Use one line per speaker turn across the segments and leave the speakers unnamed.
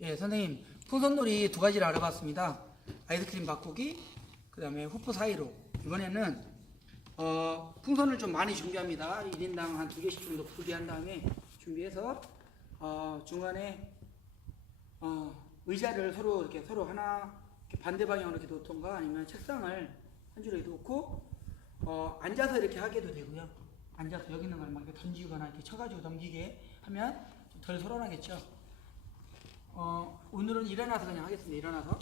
예, 선생님 풍선놀이 두 가지를 알아봤습니다. 아이스크림 바꾸기, 그 다음에 후프 사이로. 이번에는 어, 풍선을 좀 많이 준비합니다. 1인당 한 두 개씩 정도 준비한 다음에 준비해서 어, 중간에 어, 의자를 서로 이렇게 서로 하나 이렇게 반대 방향으로 이렇게 놓던가 아니면 책상을 한 줄에 놓고 어, 앉아서 이렇게 하게도 되고요. 앉아서 여기 있는 걸 막 이렇게 던지거나 이렇게 쳐가지고 넘기게 하면 좀덜 서운하겠죠. 어, 오늘은 일어나서 그냥 하겠습니다. 일어나서.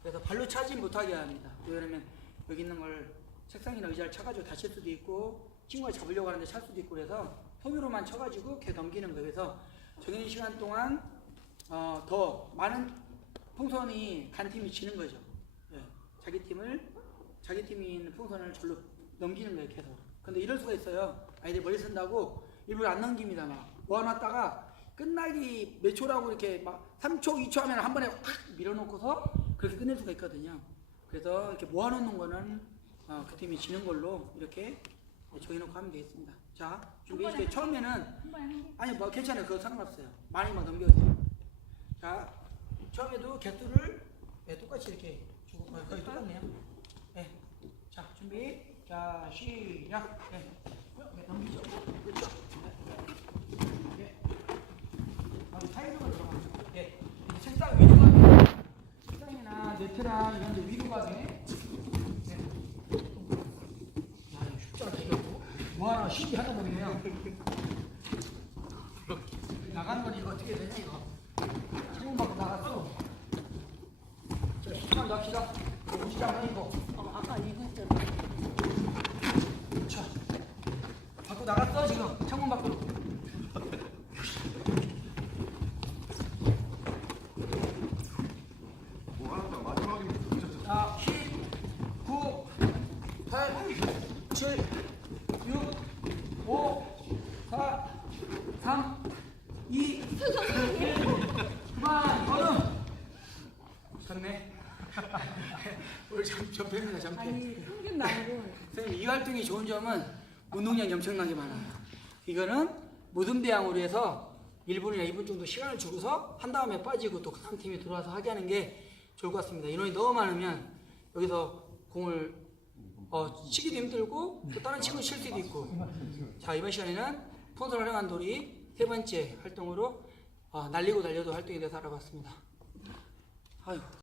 그래서 발로 차지 못하게 합니다. 왜냐면 여기 있는 걸 책상이나 의자를 쳐가지고 다칠 수도 있고 친구가 잡으려고 하는데 찰 수도 있고 그래서 손으로만 쳐가지고 이렇게 넘기는 거예요. 그래서 정해진 시간 동안 어, 더 많은 풍선이 간 팀이 지는 거죠. 예. 자기 팀을 자기 팀이 있는 풍선을 절로 넘기는 거예요. 계속. 근데 이럴 수가 있어요. 아이들 머리 쓴다고 일부러 안 넘깁니다. 막 모아놨다가 끝나기 몇 초라고 이렇게 막 3초, 2초 하면 한 번에 확 밀어놓고서 그렇게 끝낼 수가 있거든요. 그래서 이렇게 모아놓는 거는 어, 그 팀이 지는 걸로 이렇게 정해놓고 하면 되겠습니다. 자, 준비해주세요. 처음에는. 아니 뭐 괜찮아요. 그거 상관없어요. 많이 막 넘겨도 돼요. 자, 처음에도 개수를 네, 똑같이 이렇게 주고 거의, 거의 똑같네요. 네. 자, 준비. 자, 시작. 네. 네, 넘기죠. 그렇죠. 네. 네. 아, 사이드로 들어가죠. 네. 이제 책상 위로 가게. 네트나 이런 데 위로 가게. 네. 야, 이거 쉽잖아, 이거. 뭐 하나 쉽게 하다 보면요. 나가는 건 이거 어떻게 되냐 이거 창문 밖으로 나갔어 자 시간 납시다 시작 아니고
어, 아까 이거
자 밖으로 나갔어 지금 창문 밖으로
뭐 하나도 마지막에 붙였어.
자 10, 9, 8, 7, 6, 5, 4, 3, 2, 1 그만 얼음. 좋네. 오늘 전, 전패입니다 전패
아니 평균 말고.
선생님 이 활동이 좋은 점은 운동량이 엄청나게 많아요. 이거는 모든 대항으로 해서 1분이나 2분 정도 시간을 주고서 한 다음에 빠지고 또한 팀이 들어와서 하게 하는 게 좋을 것 같습니다. 인원이 너무 많으면 여기서 공을 어, 치기도 힘들고 또 다른 친구 칠 수도 있고 자 이번 시간에는 폰선 활용한 돌이 세 번째 활동으로 어, 날리고 달려도 활동에 대해서 알아봤습니다. 아유.